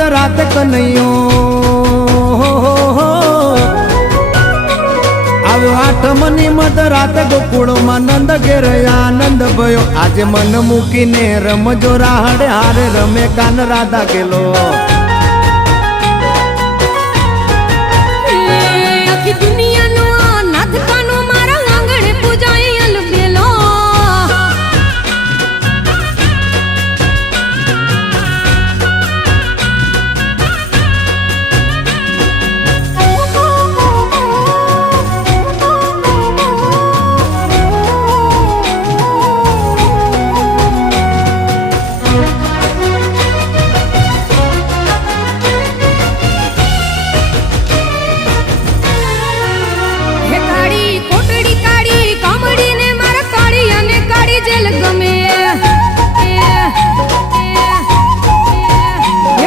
મધ રાત કનૈયો આવ્યો આઠમની મધ રાત ગોકુળમાં નંદ ઘેર આનંદ ભયો આજે મન મૂકીને રમજો રાહડે હારે રમે કાન રાધા ગેલો